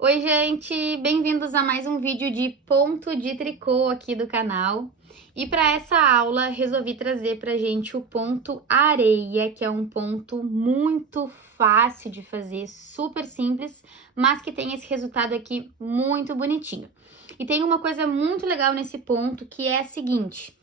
Oi, gente! Bem-vindos a mais um vídeo de ponto de tricô aqui do canal. E para essa aula, resolvi trazer pra gente o ponto areia, que é um ponto muito fácil de fazer, super simples, mas que tem esse resultado aqui muito bonitinho. E tem uma coisa muito legal nesse ponto, que é a seguinte: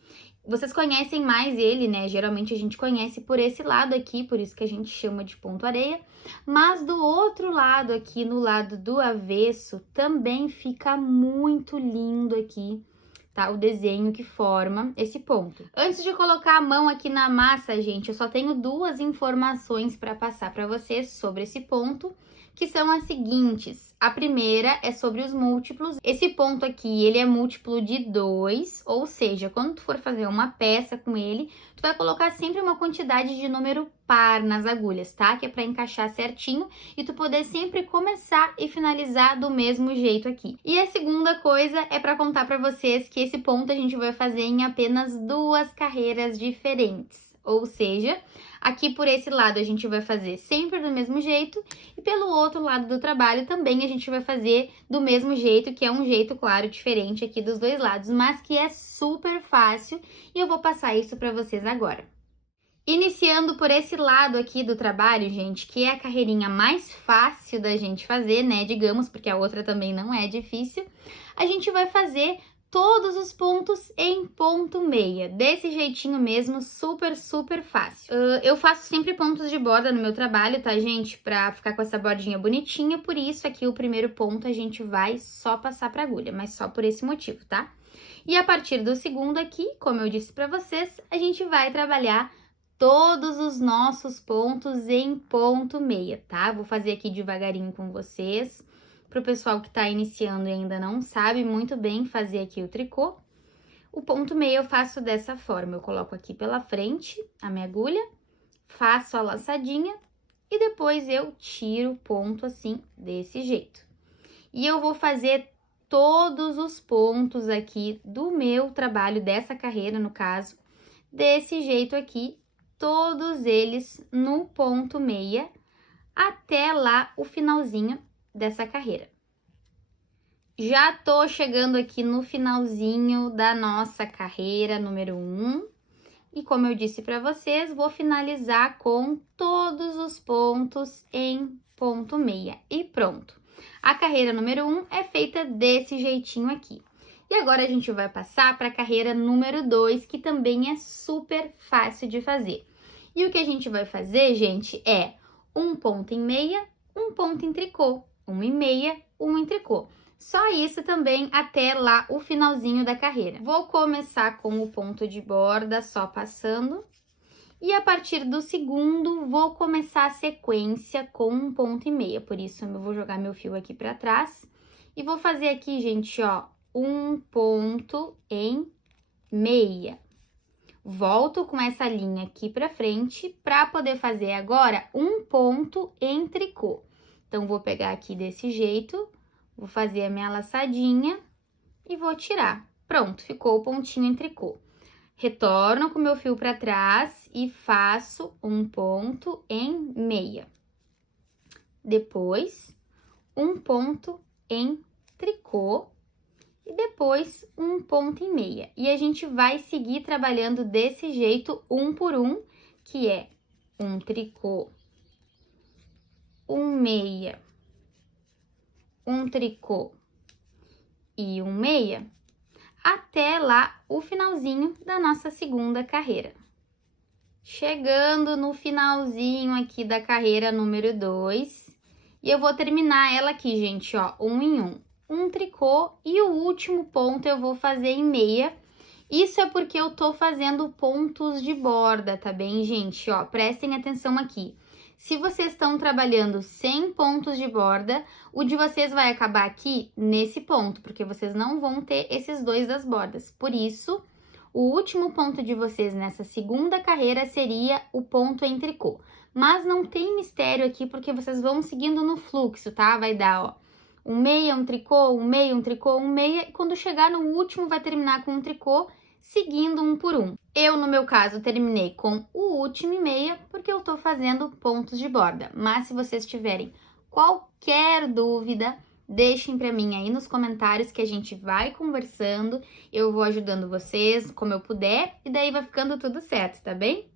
vocês conhecem mais ele, né? Geralmente a gente conhece por esse lado aqui, por isso que a gente chama de ponto areia. Mas do outro lado aqui, no lado do avesso, também fica muito lindo aqui, tá? O desenho que forma esse ponto. Antes de colocar a mão aqui na massa, gente, eu só tenho duas informações para passar para vocês sobre esse ponto, que são as seguintes. A primeira é sobre os múltiplos. Esse ponto aqui, ele é múltiplo de 2, ou seja, quando tu for fazer uma peça com ele, tu vai colocar sempre uma quantidade de número par nas agulhas, tá? Que é para encaixar certinho e tu poder sempre começar e finalizar do mesmo jeito aqui. E a segunda coisa é para contar para vocês que esse ponto a gente vai fazer em apenas duas carreiras diferentes. Ou seja, aqui por esse lado a gente vai fazer sempre do mesmo jeito e pelo outro lado do trabalho também a gente vai fazer do mesmo jeito, que é um jeito, claro, diferente aqui dos dois lados, mas que é super fácil e eu vou passar isso para vocês agora. Iniciando por esse lado aqui do trabalho, gente, que é a carreirinha mais fácil da gente fazer, né, digamos, porque a outra também não é difícil, a gente vai fazer todos os pontos em ponto meia, desse jeitinho mesmo, super fácil. Eu faço sempre pontos de borda no meu trabalho, tá, gente, pra ficar com essa bordinha bonitinha, por isso aqui o primeiro ponto a gente vai só passar pra agulha, mas só por esse motivo, tá? E a partir do segundo aqui, como eu disse pra vocês, a gente vai trabalhar todos os nossos pontos em ponto meia, tá? Vou fazer aqui devagarinho com vocês. Para o pessoal que está iniciando e ainda não sabe muito bem fazer aqui o tricô, o ponto meia eu faço dessa forma. Eu coloco aqui pela frente a minha agulha, faço a laçadinha e depois eu tiro o ponto assim, desse jeito. E eu vou fazer todos os pontos aqui do meu trabalho, dessa carreira no caso, desse jeito aqui, todos eles no ponto meia, até lá o finalzinho dessa carreira. Já tô chegando aqui no finalzinho da nossa carreira número 1. E como eu disse para vocês, vou finalizar com todos os pontos em ponto meia. E pronto. A carreira número 1 é feita desse jeitinho aqui. E agora a gente vai passar para a carreira número 2, que também é super fácil de fazer. E o que a gente vai fazer, gente, é um ponto em meia, um ponto em tricô, um em meia, um em tricô. Só isso também até lá o finalzinho da carreira. Vou começar com o ponto de borda, só passando. E a partir do segundo, vou começar a sequência com um ponto e meia. Por isso, eu vou jogar meu fio aqui para trás. E vou fazer aqui, gente, ó, um ponto em meia. Volto com essa linha aqui para frente para poder fazer agora um ponto em tricô. Então, vou pegar aqui desse jeito, vou fazer a minha laçadinha e vou tirar. Pronto, ficou o pontinho em tricô. Retorno com meu fio para trás e faço um ponto em meia. Depois, um ponto em tricô e depois um ponto em meia. E a gente vai seguir trabalhando desse jeito, um por um, que é um tricô, um meia, um tricô e um meia, até lá o finalzinho da nossa segunda carreira. Chegando no finalzinho aqui da carreira número 2, e eu vou terminar ela aqui, gente, ó, um em um. Um tricô e o último ponto eu vou fazer em meia. Isso é porque eu tô fazendo pontos de borda, tá bem, gente? Ó, prestem atenção aqui. Se vocês estão trabalhando sem pontos de borda, o de vocês vai acabar aqui nesse ponto, porque vocês não vão ter esses dois das bordas. Por isso, o último ponto de vocês nessa segunda carreira seria o ponto em tricô. Mas não tem mistério aqui, porque vocês vão seguindo no fluxo, tá? Vai dar, ó, um meia, um tricô, um meia, um tricô, um meia. E quando chegar no último, vai terminar com um tricô, seguindo um por um. Eu, no meu caso, terminei com o último e meia, porque eu tô fazendo pontos de borda. Mas se vocês tiverem qualquer dúvida, deixem para mim aí nos comentários que a gente vai conversando, eu vou ajudando vocês como eu puder e daí vai ficando tudo certo, tá bem?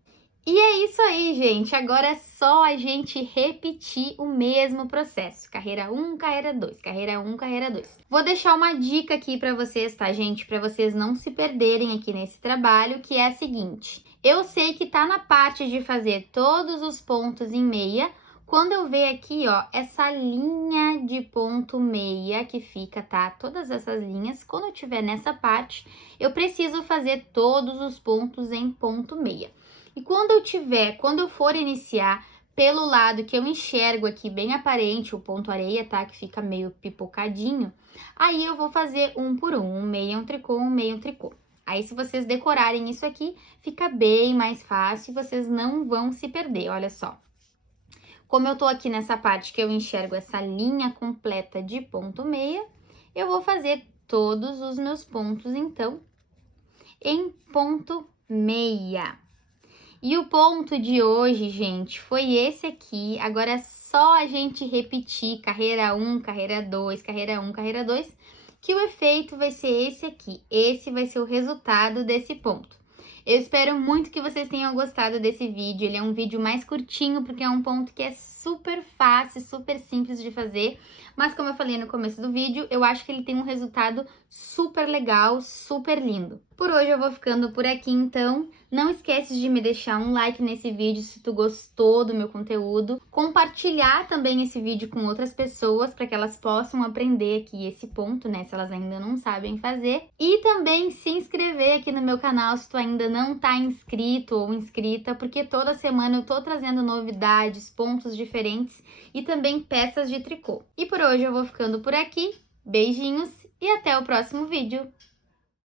E é isso aí, gente. Agora é só a gente repetir o mesmo processo. Carreira 1, carreira 2, carreira 1, carreira 2. Vou deixar uma dica aqui para vocês, tá, gente? Para vocês não se perderem aqui nesse trabalho, que é a seguinte. Eu sei que tá na parte de fazer todos os pontos em meia. Quando eu ver aqui, ó, essa linha de ponto meia que fica, tá? Todas essas linhas, quando eu tiver nessa parte, eu preciso fazer todos os pontos em ponto meia. E quando eu for iniciar pelo lado que eu enxergo aqui bem aparente, o ponto areia, tá? Que fica meio pipocadinho, aí eu vou fazer um por um meia, um tricô, um meia, um tricô. Aí se vocês decorarem isso aqui, fica bem mais fácil e vocês não vão se perder, olha só. Como eu tô aqui nessa parte que eu enxergo essa linha completa de ponto meia, eu vou fazer todos os meus pontos, então, em ponto meia. E o ponto de hoje, gente, foi esse aqui. Agora é só a gente repetir carreira 1, carreira 2, carreira 1, carreira 2, que o efeito vai ser esse aqui. Esse vai ser o resultado desse ponto. Eu espero muito que vocês tenham gostado desse vídeo. Ele é um vídeo mais curtinho, porque é um ponto que é super fácil, super simples de fazer. Mas como eu falei no começo do vídeo, eu acho que ele tem um resultado super legal, super lindo. Por hoje eu vou ficando por aqui, então. Não esquece de me deixar um like nesse vídeo se tu gostou do meu conteúdo. Compartilhar também esse vídeo com outras pessoas para que elas possam aprender aqui esse ponto, né? Se elas ainda não sabem fazer. E também se inscrever aqui no meu canal se tu ainda não tá inscrito ou inscrita, porque toda semana eu tô trazendo novidades, pontos diferentes e também peças de tricô. E por hoje eu vou ficando por aqui. Beijinhos e até o próximo vídeo.